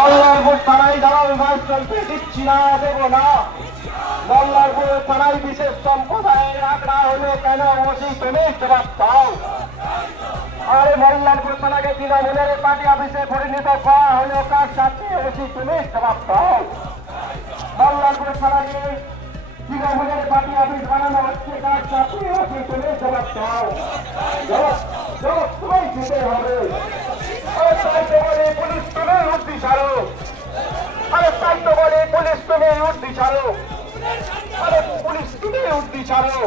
মল্লারপুর থানায় দালাল বাস চলতে দিচ্ছি না, দেবো না। মল্লারপুর থানায় বিশেষ সম্প্রদায়ের আগ্রা হলে কেন ওসি তুমি জবাব দাও। আরে মল্লারপুর থানাকে তৃণমূলের পার্টি অফিসে পরিণত করা হলো কার সাথে ওসি তুমি জবাব দাও। মল্লারপুর থানাকে তৃণমূলের পার্টি অফিস বানানো হচ্ছে কার সাথে ওসি তুমি জবাব দাও। জবাব তোমায় দিতে হবে। পুলিশ তুমি উর্দি ছাড়ো। আরে তাই তো বলে পুলিশ তুমি উর্দি ছাড়ো। আরে পুলিশ তুমি উর্দি ছাড়ো।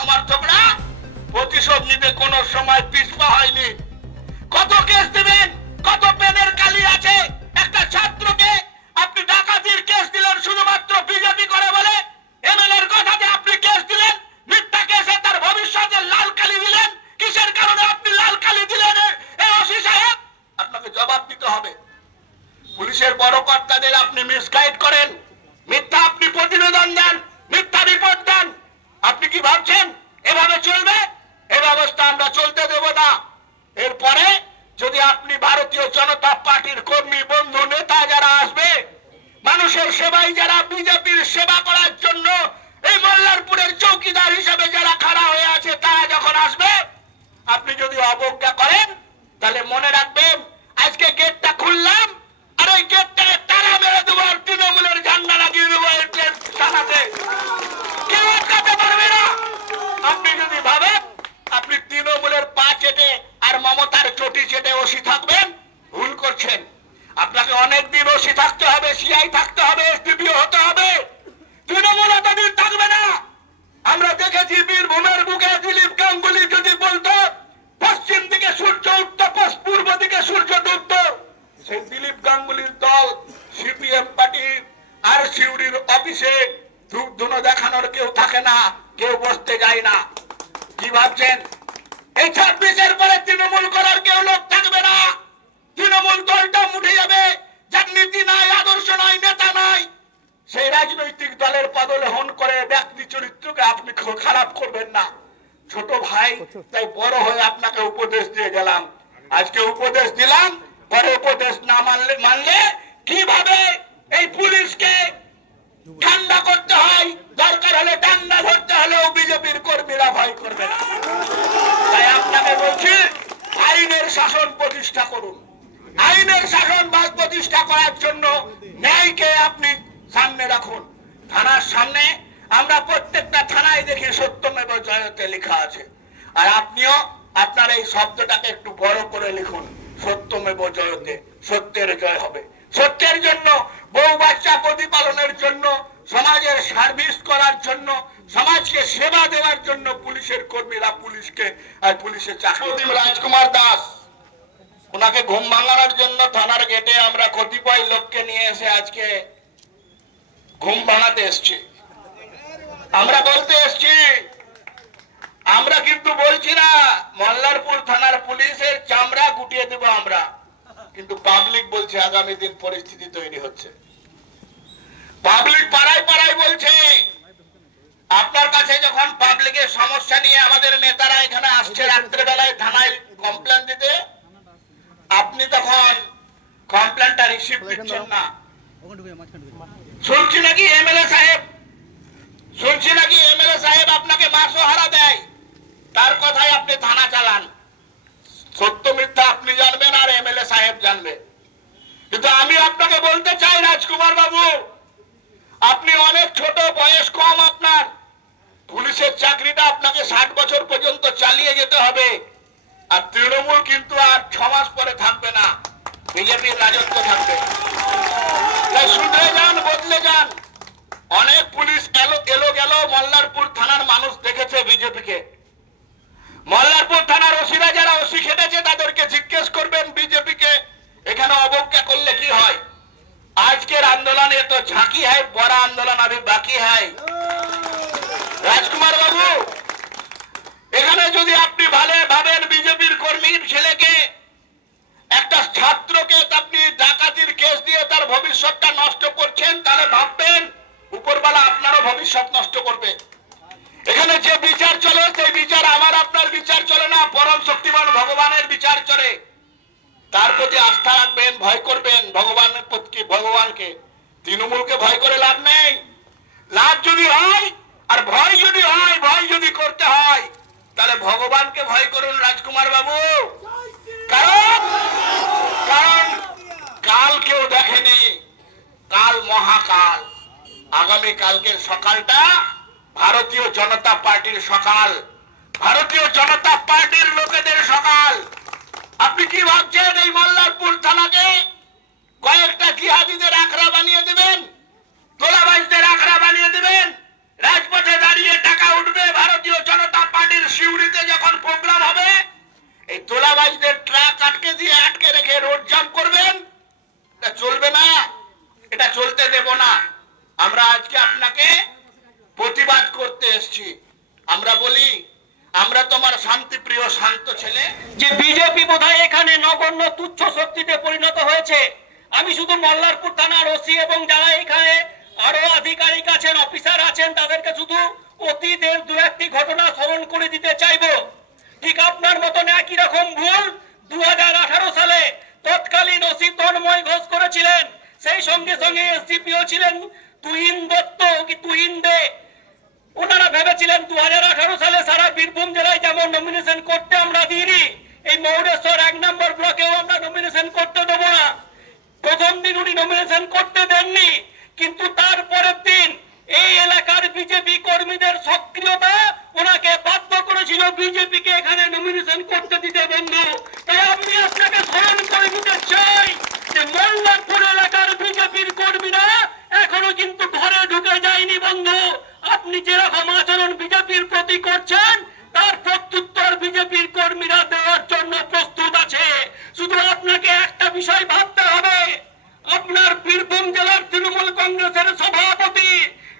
সমর্থকরা প্রতিশোধ নিতে কোন সময় পিছপা হয়নি। কত কেস দিবেন, কত পেনের কালি আছে। একটা ছাত্রকে আপনি ডাকাতির কেস দিলেন শুধুমাত্র বিজেপি করে বলে। এমএলএর কথাতে আপনি কেস দিলেন, মিথ্যা কেসে তার ভবিষ্যতে লাল কালি দিলেন। কিসের কারণে আপনি লাল কালি দিলেন? এই ওসি সাহেব আপনাকে জবাব দিতে হবে। পুলিশের বড় কর্তাদের আপনি মিসগাইড করেন, মিথ্যা আপনি প্রতিবেদন দেন, মিথ্যা রিপোর্ট দেন। আপনি কি ভাবছেন এভাবে চলবে? এই ব্যবস্থা আমরা চলতে দেব না। এরপরে যদি আপনি ভারতীয় জনতা পার্টির কর্মী বন্ধু নেতা যারা আসবে, মানুষের সেবায় যারা বিজেপির সেবা করার জন্য এই মল্লারপুরের চৌকিদার হিসেবে যারা খাড়া হয়ে আছে, তারা যখন আসবে আপনি যদি অবজ্ঞা করেন, তাহলে মনে রাখবেন আজকে গেটটা খুললাম আর ওই গেটটাকে তালা মেরে দেবো আর তৃণমূলের ঝান্ডা লাগিয়ে দেবো এর থানাতে। কেউ আটকাতে পারবে না। আপনি যদি ভাবেন আপনি তৃণমূলের পা চেটে আর মমতার চটি চেটে ওসি থাকবেন, ভুল করছেন। আপনাকে অনেকদিন ওসি থাকতে হবে, সিআই থাকতে হবে, এসডিপিও হতে হবে। তৃণমূল এতদিন থাকবে না। আমরা দেখেছি বীরভূমের বুকে দিলীপ গাঙ্গুলি যদি বলতো পশ্চিম দিকে সূর্য উঠত, পূর্ব দিকে সূর্য ডুবত, সেই দিলীপ গাঙ্গুলির দল সিপিএম পার্টি আর সিউড়ির অফিসে ধূপ ধুনো দেখানোর কেউ থাকে না, কেউ বসতে যায় না। কি ভাবছেন এই 26-এর পরে তৃণমূল করার কেউ লোক থাকবে না? তৃণমূল দলটা মুঠে যাবে, যার নীতি নাই, আদর্শ নাই, নেতা নাই। সেই রাজনৈতিক দলের পদলেহন করে ব্যক্তি চরিত্রকে আপনি খারাপ করবেন না। ছোট ভাই, তাই বড় হয়ে আপনাকে উপদেশ দিয়ে গেলাম। আজকে উপদেশ দিলাম, পরে উপদেশ না মানলে কিভাবে এই পুলিশকে ঠান্ডা করতে হয়, দরকার হলে ডান্ডা ধরতে হলেও বিজেপির কর্মীরা ভয় করবে না। তাই আপনাকে বলছি আইনের শাসন প্রতিষ্ঠা করুন। আইনের শাসন প্রতিষ্ঠা করার জন্য ন্যায়কে আপনি সামনে রাখুন। থানার সামনে আমরা প্রত্যেকটা থানায় দেখি সত্যমেব জয়তে লেখা আছে, আর আপনিও আপনার এই শব্দটাকে একটু বড় করে লিখুন, সত্যমেব জয়তে। সত্যের জয় হবে। সত্যের জন্য, বউ বাচ্চা প্রতিপালনের জন্য, সমাজের সার্ভিস করার জন্য, সমাজকে সেবা দেওয়ার জন্য পুলিশের কর্মীরা পুলিশকে আর পুলিশের চাকরি। রাজকুমার দাস, ওনাকে ঘুম ভাঙানোর জন্য থানার গেটে আমরা কতিপয় লোককে নিয়ে এসে আজকে ঘুম ভাঙাতে এসছি। আমরা বলতে এসছি, আমরা কিন্তু বলছি না মল্লারপুর থানার পুলিশের চামড়া গুটিয়ে দেব আমরা, কিন্তু পাবলিক বলছে আগামী দিন পরিস্থিতি তৈরি হচ্ছে। পাবলিক পাড়ায় পাড়ায় বলছে। আপনার কাছে যখন পাবলিকের সমস্যা নিয়ে আমাদের নেতারা এখানে আসছে রাত্রেবেলায় থানায় কমপ্লেন দিতে, আপনি তখন কমপ্লেনটা রিসিভ দিচ্ছেন না। শুনছি নাকি এমএলএ সাহেব আপনাকে মাসহারা দেয়। তার কথাই আপনি থানা চালান। সত্য মিথ্যা আপনি জানবেন আর এমএলএ সাহেব জানবে। কিন্তু আমি আপনাকে বলতে চাই রাজকুমার বাবু, আপনি অনেক ছোট বয়স, কম আপনার। পুলিশের চাকরিটা আপনাকে 60 বছর পর্যন্ত চালিয়ে যেতে হবে। আর তৃণমূল কিন্তু আর 6 মাস পরে থাকবে না, বিজেপির রাজত্ব থাকবে। তাই শুধরে যান, বদলে যান। অনেক পুলিশ এলো গেল, মল্লারপুর থানার মানুষ দেখেছে বিজেপিকে। মল্লারপুর থানার ওসিরা যারা ওসি খেটেছে তাদেরকে জিজ্ঞেস করবেন বিজেপিকে এখানে অবজ্ঞা করলে কি হয়। আজকের আন্দোলন এ তো ঝাঁকি হয়, বড় আন্দোলন अभी বাকি है। রাজকুমার বাবু, এখানে যদি আপনি ভালো ভাবেন বিজেপির কর্মীর ছেলেকে, একটা ছাত্রকে আপনি ডাকাতির কেস দিয়ে তার ভবিষ্যৎটা নষ্ট করছেন, তাহলে ভাববেন উপরওয়ালা আপনারও ভবিষ্যৎ নষ্ট করবে। এখানে যে বিচার চলে সেই বিচার আমার আপনার বিচার চলে না, পরম শক্তিমান ভগবানের বিচার চলে। তার প্রতি আস্থা রাখবেন, ভয় করবেন ভগবানের প্রতি, ভগবানকে। তৃণমূলকে ভয় করে লাভ নেই। লাভ যদি হয় আর ভয় যদি হয়, ভয় যদি করতে হয়, তাহলে ভগবানকে ভয় করুন রাজকুমার বাবু। কারণ কাল কেউ দেখেনি, কাল মহাকাল। আগামী কালকের সকালটা ভারতীয় জনতা পার্টির সকাল, ভারতীয় জনতা পার্টির লোকেদের সকাল। আপনি কি ভাবছেন এই মল্লারপুর থানাকে কয়েকটা জিহাদিদের আখড়া বানিয়ে দেবেন, তোলাবাজদের আখড়া বানিয়ে দেবেন? রাজপথে দাঁড়িয়ে টাকা উঠবে, ভারতীয় জনতা পার্টির শিউরিতে যখন প্রোগ্রাম হবে এই তোলাবাজদের ট্রাক আটকে দিয়ে আটকে রেখে রোড জাম করবেন? এটা চলবে না, এটা চলতে দেব না। আমরা আজকে আপনাকে প্রতিবাদ করতে এসেছি। আমরা বলি আমরা তোমার শান্তিপ্রিয় শান্ত ছেলে। যে বিজেপি বোধহয় এখানে নগণ্য তুচ্ছ শক্তিতে পরিণত হয়েছে। আমি শুধু মল্লারপুর থানার ওসি এবং যারা এখানে আরো আধিকারিক আছেন, অফিসার আছেন, তাদেরকে শুধু অতীতের দু একটি ঘটনা স্মরণ করে দিতে চাইবো। ঠিক আপনার মতন একই রকম ভুল 2018 সালে তৎকালীন ওসি তন্ময় ঘোষ করেছিলেন। সেই সঙ্গে সঙ্গে এসডিপিও ছিলেন তুহিন দত্ত কি তুহিন দে। ওনারা ভেবেছিলেন 2018 সালে সারা বীরভূম জেলায় যেমন নমিনেশন করতে আমরা দিইনি, এই মৌরেশ্বর 1 নম্বর ব্লকেও আমরা নমিনেশন করতে দেবো না। প্রথম দিন উনি নমিনেশন করতে দেননি, কিন্তু তারপরের দিন এই এলাকার বিজেপি কর্মীদের সক্রিয়তা ওনাকে বাধ্য করেছিল বিজেপিকে এখানে নমিনেশন করতে দিতে। বন্ধু, তাই আমি আপনাকে স্মরণ করে দিতে চাই যে মল্লারপুর এলাকার বিজেপির কর্মীরা এখনো কিন্তু ঘরে ঢুকে যায়নি। বন্ধু, আপনি যেরকম আচরণ বিজেপির প্রতি করছেন তার প্রত্যুত্তর বিজেপির কর্মীরা দেওয়ার জন্য প্রস্তুত আছে। শুধু আপনাকে একটা বিষয় ভাবতে হবে, আপনার বীরভূম জেলার তৃণমূল কংগ্রেসের সভাপতি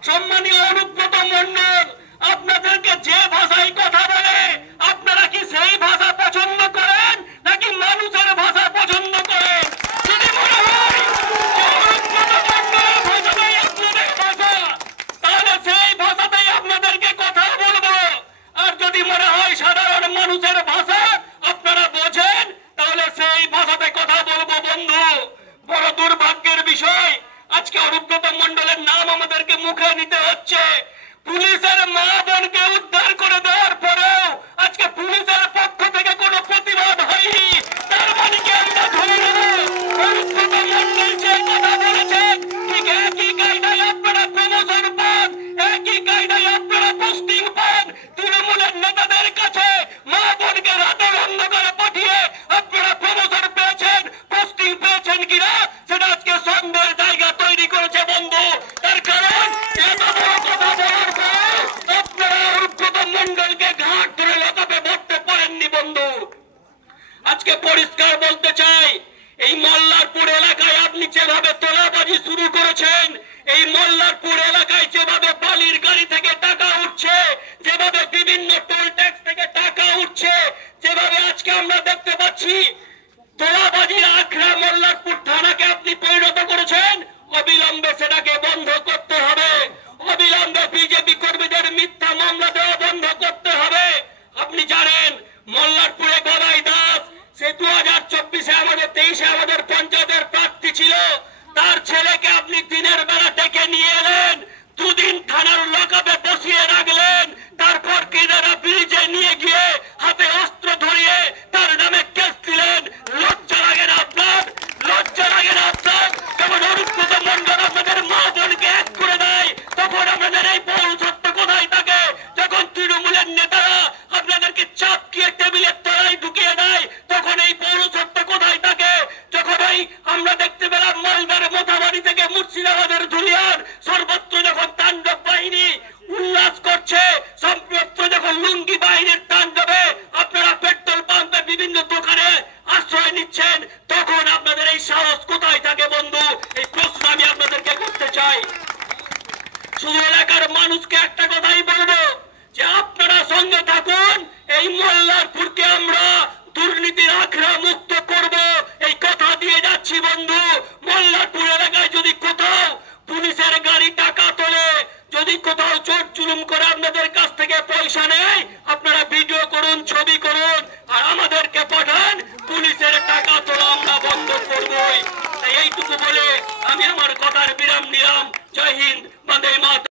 সম্মানীয় অনুব্রত মণ্ডল আপনাদেরকে যে ভাষায় কথা বলে, আপনারা কি সেই ভাষা পছন্দ করেন নাকি মানুষের ভাষা পছন্দ করেন? যদি মনে হয় যে অনুব্রত মণ্ডলের ভাষাটাই আপনাদের ভাষা, তাহলে সেই ভাষাতেই আপনাদেরকে কথা বলবো। আর যদি মনে হয় সাধারণ মানুষের ভাষা আপনারা বোঝেন, তাহলে সেই ভাষাতে কথা বলবো। বন্ধু, বড় দুর্ভাগ্যের বিষয়, আজকে অনুব্রত মণ্ডলের নাম আমাদেরকে মুখে নিতে হচ্ছে। পুলিশের মা বোনকে উদ্ধার করে দেওয়ার পরেও আজকে পুলিশের পক্ষ থেকে কোনো প্রতিবাদ হয়নি। তার মানে কি আমরা ধরে নেব অনুব্রত মণ্ডল যে কথা বলেছেন ঠিক একই কায়দায় আপনারা প্রমোশন পান, একই কায়দায় আপনারা পোস্টিং পান? তৃণমূলের নেতাদের কাছে মা বোনকে রাতের অন্ধকারে পাঠিয়ে আপনারা প্রমোশন পেয়েছেন, পোস্টিং পেয়েছেন কিনা সেটা আজকে সন্দেহের জায়গা তৈরি করেছে। বন্ধু, তার কারণ এত বড় কথা বলার পর আপনারা অনুব্রত মণ্ডলকে ঘাট ধরে লতাপে ধরতে পারেননি। বন্ধু, আজকে পরিষ্কার বলতে চাই, এই মল্লারপুর এলাকায় আপনি যেভাবে তোলাবাজি শুরু করেছেন, এই মল্লারপুর এলাকায় যেভাবে বালির গাড়ি থেকে টাকা উঠছে, যেভাবে বিভিন্ন টোল ট্যাক্স থেকে টাকা উঠছে, যেভাবে আজকে আমরা দেখতে পাচ্ছি তোলাবাজির আখড়া মল্লারপুর থানাকে আপনি পরিণত করেছেন, অবিলম্বে সেটাকে বন্ধ করতে হবে। অবিলম্বে বিজেপি কর্মীদের মিথ্যা মামলা দেওয়া বন্ধ করতে হবে। আপনি জানেন মল্লারপুরে গদাই দাস সে 2024-এ আমাদের 23-এ আমাদের পঞ্চায়েতের প্রার্থী ছিল, তার ছেলেকে আপনি দিনের বেলা ডেকে নিয়ে এলেন, 2 দিন থানার লকআপে বসিয়ে রাখলেন, তারপর কিনারা ব্রিজে নিয়ে গিয়ে মল্লারপুরকে আমরা দুর্নীতির আখড়া মুক্ত করব, এই কথা দিয়ে যাচ্ছি বন্ধু। মল্লারপুর এলাকায় যদি কোথাও পুলিশের গাড়ি টাকা তোলে, যদি কোথাও চোর জুলুম করে আপনাদের কাছ থেকে পয়সা নেয়, আপনারা ভিডিও করুন, ছবি করুন, আর আমাদেরকে পাঠান। পুলিশের টাকা তোলা আমরা বন্ধ করবই। এইটুকু বলে আমি আমার কথার বিরাম নিলাম। জয় হিন্দ, বন্দে মাতরম।